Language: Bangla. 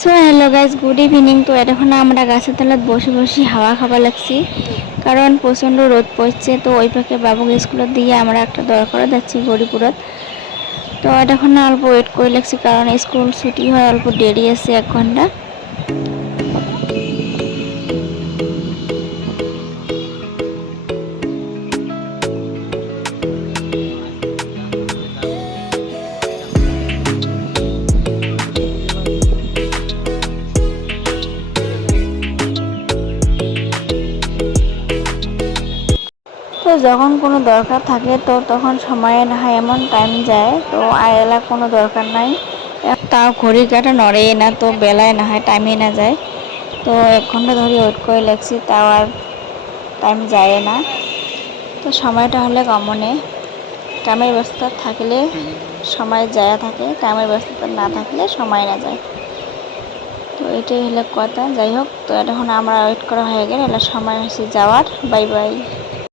So hello guys, good evening. তো এখন আমরা গাছের তলাত বসে বসে হাওয়া খাবার লাগছি, কারণ প্রচণ্ড রোদ পড়ছে। তো ওই পাখে বাবুক স্কুলত দিয়ে আমরা একটা দরকারও যাচ্ছি গরিপুরত। তো এখন অল্প ওয়েট করে লাগছি, কারণ স্কুল ছুটি হয় অল্প দেরি আছে 1 ঘন্টা। তো যখন কোনো দরকার থাকে তো তখন সময়ে না হয় এমন টাইম যায়, তো আয়লা কোনো দরকার নাই, তাও ঘড়ির কাঁটা নড়ে না, তো বেলায় না হয় টাইমে না যায়। তো 1 ঘন্টা ধরে ওয়েট করে লাগছি, তাও আর টাইম যায় না। তো সময়টা হলে কমনে কামের ব্যস্ততা থাকলে সময় যায় থাকে, কামের ব্যস্ততা না থাকলে সময় না যায়। তো এটাই হলো কথা। যাই হোক, তো এখন আমরা ওয়েট করা হয়ে গেলে সময় হচ্ছে যাওয়ার। Bye bye.